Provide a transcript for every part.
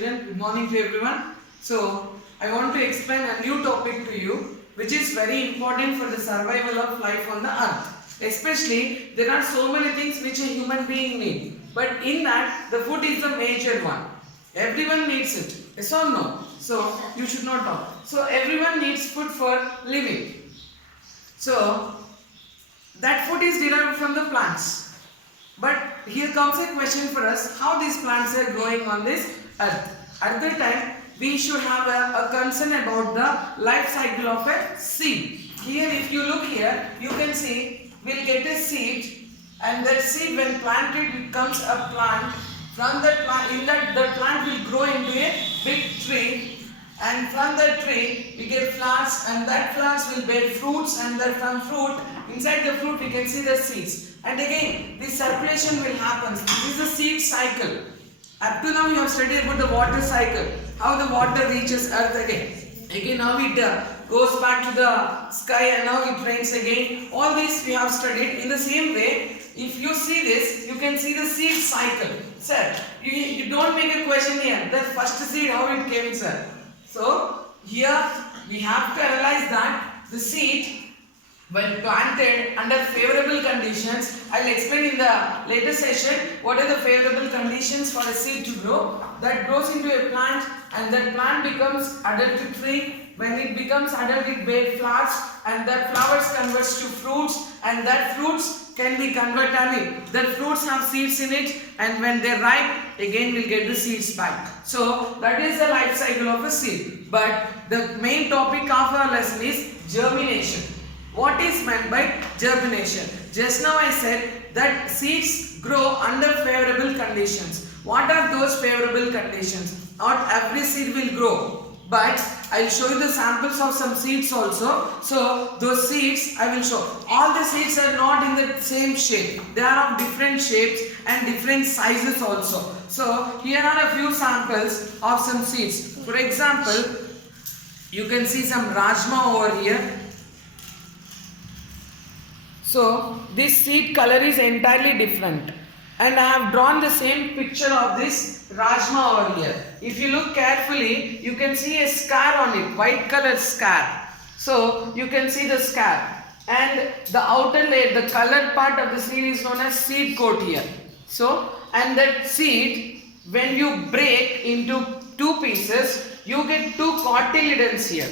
children. Good morning to everyone. So, I want to explain a new topic to you which is very important for the survival of life on the earth. Especially, there are so many things which a human being needs. But in that, the food is the major one. Everyone needs it. Yes or no? So, you should not talk. So, everyone needs food for living. So, that food is derived from the plants. But here comes a question for us, how these plants are growing on this earth. At that time, we should have a concern about the life cycle of a seed. Here if you look here, you can see we'll get a seed, and that seed when planted becomes a plant. From that plant, the plant will grow into a big tree, and from that tree we get flowers, and that flowers will bear fruits, and that from fruit, inside the fruit we can see the seeds. And again, this circulation will happen. This is the seed cycle. Up to now you have studied about the water cycle, how the water reaches earth again. Again now it goes back to the sky, and now it rains again. All this we have studied. In the same way, if you see this, you can see the seed cycle. Sir, you don't make a question here. The first seed, how it came, sir? So, here we have to analyze that the seed, when planted under favorable conditions, I will explain in the later session what are the favorable conditions for a seed to grow. That grows into a plant, and that plant becomes adult to tree. When it becomes adult, it bears flowers, and that flowers converts to fruits, and that fruits can be converted. The fruits have seeds in it, and when they ripe, again we'll get the seeds back. So that is the life cycle of a seed. But the main topic of our lesson is germination. What is meant by germination? Just now I said that seeds grow under favorable conditions. What are those favorable conditions? Not every seed will grow, but I will show you the samples of some seeds also. So those seeds I will show. All the seeds are not in the same shape. They are of different shapes and different sizes also. So here are a few samples of some seeds. For example, you can see some rajma over here. So this seed color is entirely different, and I have drawn the same picture of this rajma over here. If you look carefully, you can see a scar on it, white color scar. So you can see the scar, and the outer layer, the colored part of the seed is known as seed coat here. So, and that seed, when you break into two pieces, you get two cotyledons here.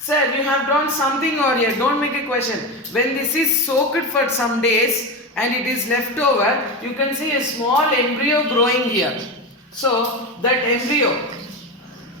Sir, you have drawn something over here. Don't make a question. When this is soaked for some days and it is left over, you can see a small embryo growing here. So, that embryo,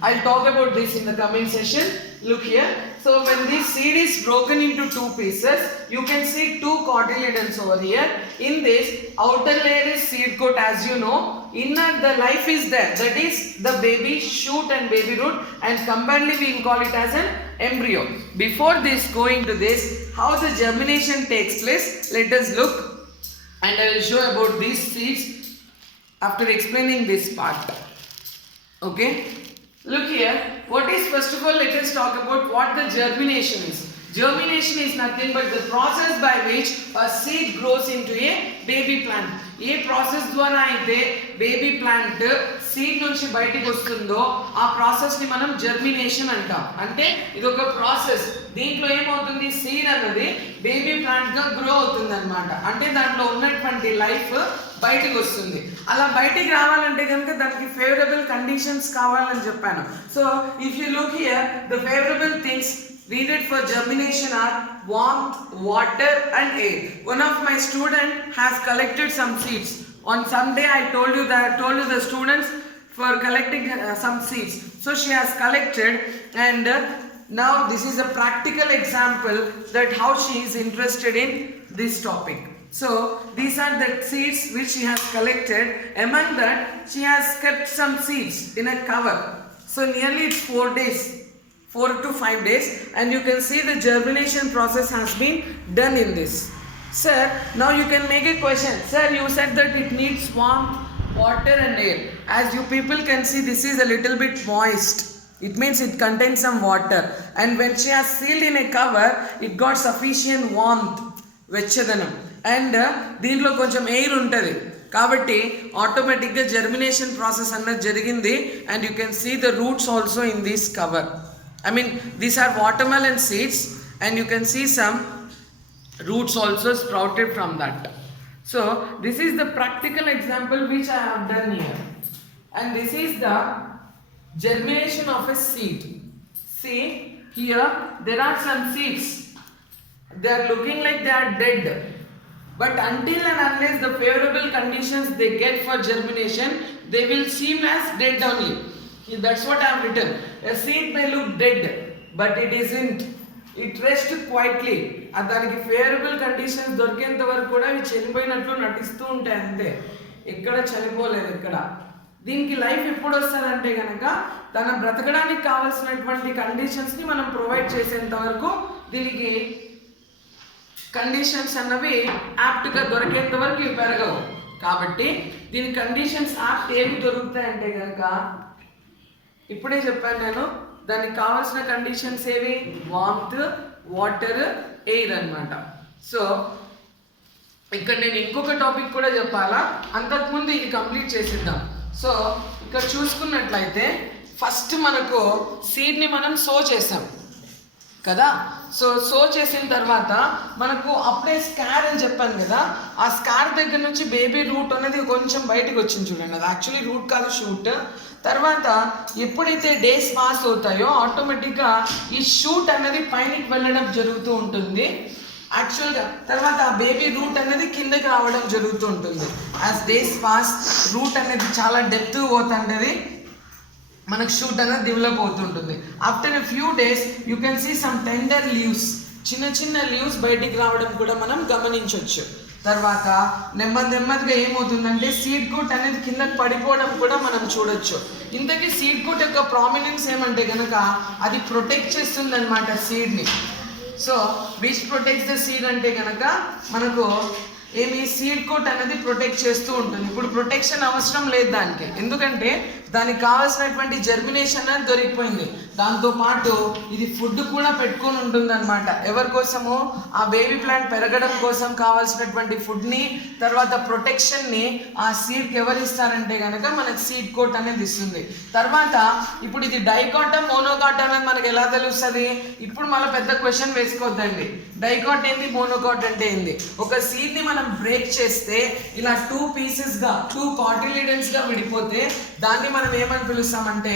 I'll talk about this in the coming session. Look here. So, when this seed is broken into two pieces, you can see two cotyledons over here. In this, outer layer is seed coat, as you know. Inner, the life is there. That is the baby shoot and baby root, and combinedly we will call it as an embryo. Before this, going to this, how the germination takes place, let us look, and I will show about these seeds after explaining this part. Okay, look here. What is, first of all, let us talk about what the germination is. Germination is nothing but the process by which a seed grows into a baby plant. ఏ ప్రాసెస్ ద్వారా అయితే baby plant seed నుంచి బయటికి వస్తుందో ఆ ప్రాసెస్ ని మనం జర్మినేషన్ అంటాం. అంటే ఇది ఒక ప్రాసెస్. దీంట్లో ఏమవుతుంది, సీడ్ అన్నది బేబీ ప్లాంట్ గా గ్రో అవుతుంది అన్నమాట. అంటే దాంట్లో ఉన్నటువంటి లైఫ్ బయటికి వస్తుంది. అలా బయటికి రావాలంటే కనుక దానికి ఫేవరబుల్ కండిషన్స్ కావాలని చెప్పాను. So if you look here, the favourable things needed for germination are warmth, water and air. One of my students has collected some seeds. On some day I told you the students for collecting some seeds. So she has collected, and now this is a practical example that how she is interested in this topic. So these are the seeds which she has collected. Among that, she has kept some seeds in a cover. So nearly it's 4 days. 4 to 5 days, and you can see the germination process has been done in this. Sir, now you can make a question. Sir, you said that it needs warmth, water and air. As you people can see, this is a little bit moist. It means it contains some water, and when she has sealed in a cover, it got sufficient warmth, vechadanam, and దీంట్లో కొంచెం ఎయిర్ ఉంటుంది. కాబట్టి ఆటోమేటిక్గా germination process అన్నది జరిగింది. And you can see the roots also in this cover. I mean, these are watermelon seeds, and you can see some roots also sprouted from that. So this is the practical example which I have done here, and this is the germination of a seed. See here, there are some seeds. They are looking like they are dead, but until and unless the favorable conditions they get for germination, they will seem as dead only. That's what I have written. A seed may look dead, but it isn't. It rests quietly. దానికి favourable conditions దొరికేంత వరకు కూడా ఇవి చనిపోయినట్లు నటిస్తూ ఉంటాయి అంతే, ఎక్కడ చనిపోలేదు ఇక్కడ. దీనికి లైఫ్ ఎప్పుడు వస్తుందంటే కనుక తన బ్రతకడానికి కావాల్సినటువంటి కండిషన్స్ని మనం ప్రొవైడ్ చేసేంత వరకు దీనికి కండిషన్స్ అన్నవి యాప్ట్గా దొరికేంత వరకు ఇవి పెరగవు. కాబట్టి దీని కండిషన్స్ యాప్ట్ ఏవి దొరుకుతాయంటే కనుక ఇప్పుడే చెప్పాను నేను, దానికి కావాల్సిన కండిషన్స్ ఏవి, వార్మ్త్, వాటర్, ఎయిర్ అన్నమాట. సో ఇక్కడ నేను ఇంకొక టాపిక్ కూడా చెప్పాలా, అంతకుముందు ఇది కంప్లీట్ చేసిద్దాం. సో ఇక్కడ చూసుకున్నట్లయితే ఫస్ట్ మనకు సీడ్ని మనం సో చేసాం కదా. సో చేసిన తర్వాత మనకు అప్పుడే స్కార్ అని చెప్పాను కదా, ఆ స్కార్ దగ్గర నుంచి బేబీ రూట్ అనేది కొంచెం బయటకు వచ్చింది చూడండి. అది యాక్చువల్లీ రూట్ కాదు, షూట్. తర్వాత ఎప్పుడైతే డేస్ పాస్ అవుతాయో ఆటోమేటిక్గా ఈ షూట్ అనేది పైనకి వెళ్ళడం జరుగుతూ ఉంటుంది యాక్చువల్గా. తర్వాత ఆ బేబీ రూట్ అనేది కిందకి రావడం జరుగుతూ ఉంటుంది. యాజ్ డేస్ పాస్ రూట్ అనేది చాలా డెప్త్ పోతుంటుంది, మనకు షూట్ అనేది డెవలప్ అవుతుంటుంది. After a few days you can see some tender leaves, చిన్న చిన్న లీవ్స్ బయటికి రావడం కూడా మనం గమనించవచ్చు. తర్వాత నెమ్మదిగా ఏమవుతుందంటే సీడ్ కోట్ అనేది కిందకి పడిపోవడం కూడా మనం చూడొచ్చు. ఇంతకీ సీడ్ కోట్ యొక్క ప్రామినెన్స్ ఏమంటే కనుక అది ప్రొటెక్ట్ చేస్తుంది అనమాట సీడ్ని. So which protects the seed అంటే కనుక మనకు ఏమి సీడ్ కోట్ అనేది ప్రొటెక్ట్ చేస్తూ ఉంటుంది. ఇప్పుడు ప్రొటెక్షన్ అవసరం లేదు దానికి, ఎందుకంటే దానికి కావాల్సినటువంటి జర్మినేషన్ అనేది దొరికిపోయింది. దాంతోపాటు ఇది ఫుడ్ కూడా పెట్టుకొని ఉంటుంది అనమాట. ఎవరి కోసము, ఆ బేబీ ప్లాంట్ పెరగడం కోసం కావాల్సినటువంటి ఫుడ్ని, తర్వాత ప్రొటెక్షన్ని ఆ సీడ్కి ఎవరు ఇస్తారంటే కనుక మనకు సీడ్ కోట్ అనేది ఇస్తుంది. తర్వాత ఇప్పుడు ఇది డైకాటా మోనోకాటా అనేది మనకు ఎలా తెలుస్తుంది? ఇప్పుడు మళ్ళీ పెద్ద క్వశ్చన్ వేసుకోవద్దండి. డైకాట్ ఏంది, మోనోకాట్ అంటే ఏంది? ఒక సీడ్ని మనం బ్రేక్ చేస్తే ఇలా 2 పీసెస్గా 2 కాటిలిడన్స్గా విడిపోతే దాన్ని మనం ఏమని పిలుస్తామంటే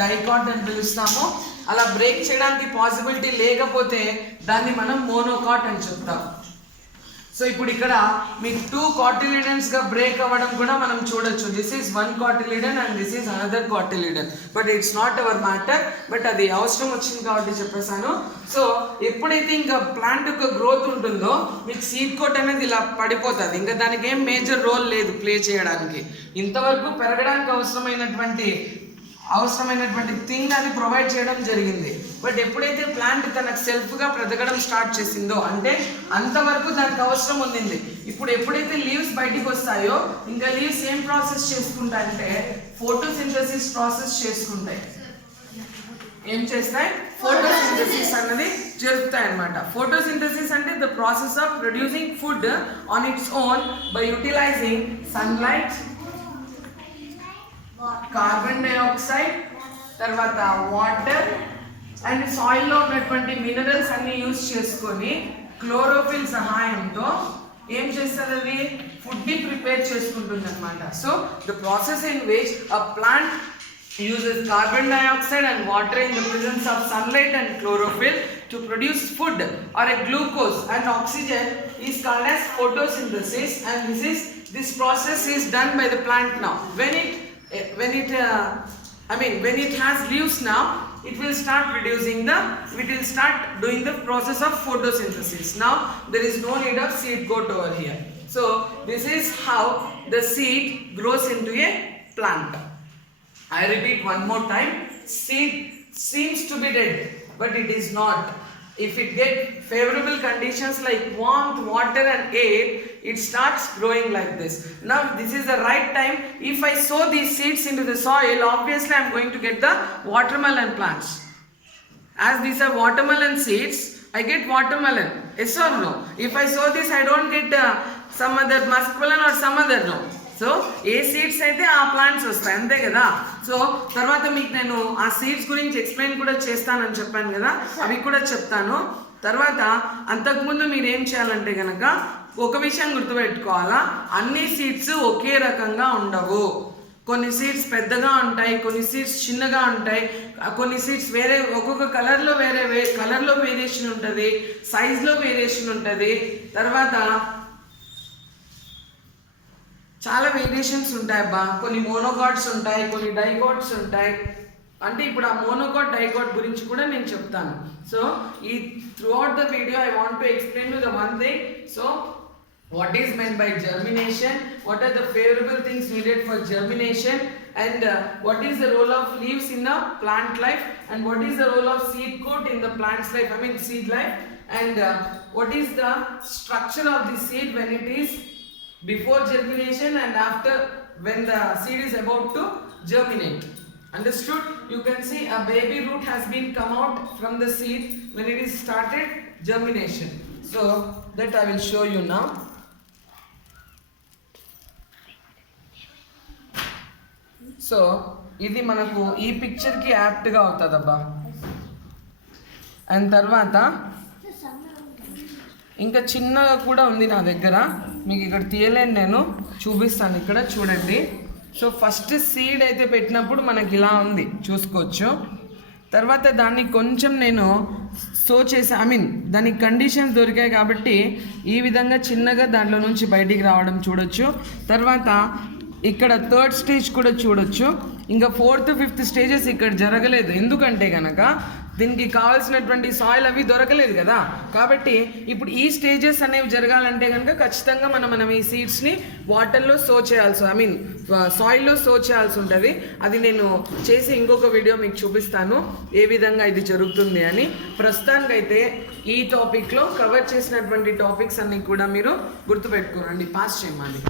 డైకాట్ అని పిలుస్తాము. అలా బ్రేక్ చేయడానికి పాసిబిలిటీ లేకపోతే దాన్ని మనం మోనోకాట్ అని చెప్తాం. సో ఇప్పుడు ఇక్కడ మీకు 2 కాటిలిడన్స్గా బ్రేక్ అవ్వడం కూడా మనం చూడొచ్చు. దిస్ ఈజ్ 1 కాటిలిడన్ అండ్ దిస్ ఈజ్ అనదర్ కాటిలిడన్, but it's not our matter, but అది అవసరం వచ్చింది కాబట్టి చెప్పేశాను. సో ఎప్పుడైతే ఇంకా ప్లాంట్ యొక్క గ్రోత్ ఉంటుందో మీకు సీడ్ కోట్ అనేది ఇలా పడిపోతుంది, ఇంకా దానికి ఏం మేజర్ రోల్ లేదు ప్లే చేయడానికి. ఇంతవరకు పెరగడానికి అవసరమైనటువంటి థింగ్ అది ప్రొవైడ్ చేయడం జరిగింది. బట్ ఎప్పుడైతే ప్లాంట్ తనకు సెల్ఫ్గా బ్రతకడం స్టార్ట్ చేసిందో అంటే అంతవరకు దానికి అవసరం ఉండింది. ఇప్పుడు ఎప్పుడైతే లీవ్స్ బయటికి వస్తాయో ఇంకా లీవ్స్ ఏం ప్రాసెస్ చేసుకుంటాయంటే ఫోటోసింథసిస్ ప్రాసెస్ చేసుకుంటాయి. ఏం చేస్తాయి? ఫోటోసింథసిస్ అన్నది జరుగుతాయి అన్నమాట. ఫోటోసింథసిస్ అంటే the process of producing food on its own by utilising sunlight, carbon dioxide, తర్వాత వాటర్ అండ్ సాయిల్లో ఉన్నటువంటి మినరల్స్ అన్ని యూజ్ చేసుకొని క్లోరోఫిల్ సహాయంతో ఏం చేస్తుంది, అది ఫుడ్ని ప్రిపేర్ చేసుకుంటుంది అనమాట. So the process in which a plant uses carbon dioxide and water in the presence of sunlight and chlorophyll to produce food or a glucose and oxygen is called as photosynthesis, and this process is done by the plant. Now when it has leaves, now it will start doing the process of photosynthesis. Now there is no need of seed coat over here. So this is how the seed grows into a plant. I repeat one more time, seed seems to be dead, but it is not. If it gets favorable conditions like warmth, water and air, it starts growing like this. Now this is the right time. If I sow these seeds into the soil, obviously I am going to get the watermelon plants. As these are watermelon seeds, I get watermelon. Yes or no? If I sow this, I don't get some other muskmelon or some other, no. So ఏ సీడ్స్ అయితే ఆ ప్లాంట్స్ వస్తాయి, అంతే కదా. సో తర్వాత మీకు నేను ఆ సీడ్స్ గురించి ఎక్స్ప్లెయిన్ కూడా చేస్తానని చెప్పాను కదా, అవి కూడా చెప్తాను. తర్వాత అంతకుముందు మీరు ఏం చేయాలంటే కనుక ఒక విషయం గుర్తుపెట్టుకోవాలా, అన్ని సీడ్స్ ఒకే రకంగా ఉండవు. కొన్ని సీడ్స్ పెద్దగా ఉంటాయి, కొన్ని సీడ్స్ చిన్నగా ఉంటాయి, కొన్ని సీడ్స్ వేరే ఒక్కొక్క కలర్లో కలర్లో వేరియేషన్ ఉంటుంది, సైజ్లో వేరియేషన్ ఉంటుంది. తర్వాత చాలా వేరియేషన్స్ ఉంటాయి అబ్బా. కొన్ని మోనోకాట్స్ ఉంటాయి, కొన్ని డైకాట్స్ ఉంటాయి. అంటే ఇప్పుడు ఆ మోనోకాట్ డైకాట్ గురించి కూడా నేను చెప్తాను. సో ఈ throughout the video I want to explain to the one thing. So what is meant by germination, what are the favorable things needed for germination, and what is the role of leaves in the plant life, and what is the role of seed coat in the plant's life, I mean seed life, and what is the structure of the seed when it is before germination and after when the seed is about to germinate. Understood? You can see a baby root has been come out from the seed when it is started germination. So that I will show you now. So ఇది మనకు ఈ పిక్చర్కి యాప్ట్గా అవుతుంది అబ్బా. అండ్ తర్వాత ఇంకా చిన్నగా కూడా ఉంది నా దగ్గర, మీకు ఇక్కడ తీయలేను, నేను చూపిస్తాను. ఇక్కడ చూడండి. సో ఫస్ట్ సీడ్ అయితే పెట్టినప్పుడు మనకి ఇలా ఉంది, చూసుకోవచ్చు. తర్వాత దాన్ని కొంచెం నేను సో చేసి దానికి కండిషన్స్ దొరికాయి కాబట్టి ఈ విధంగా చిన్నగా దాంట్లో నుంచి బయటికి రావడం చూడొచ్చు. తర్వాత ఇక్కడ 3rd స్టేజ్ కూడా చూడొచ్చు. ఇంకా 4th 5th స్టేజెస్ ఇక్కడ జరగలేదు, ఎందుకంటే కనుక దీనికి కావాల్సినటువంటి సాయిల్ అవి దొరకలేదు కదా. కాబట్టి ఇప్పుడు ఈ స్టేజెస్ అనేవి జరగాలంటే కనుక ఖచ్చితంగా మనం ఈ సీడ్స్ని వాటర్లో సో చేయాల్సి సాయిల్లో సో చేయాల్సి ఉంటుంది. అది నేను చేసి ఇంకొక వీడియో మీకు చూపిస్తాను ఏ విధంగా ఇది జరుగుతుంది అని. ప్రస్తుతానికైతే ఈ టాపిక్లో కవర్ చేసినటువంటి టాపిక్స్ అన్నీ కూడా మీరు గుర్తుపెట్టుకోరండి, పాస్ చేయమని.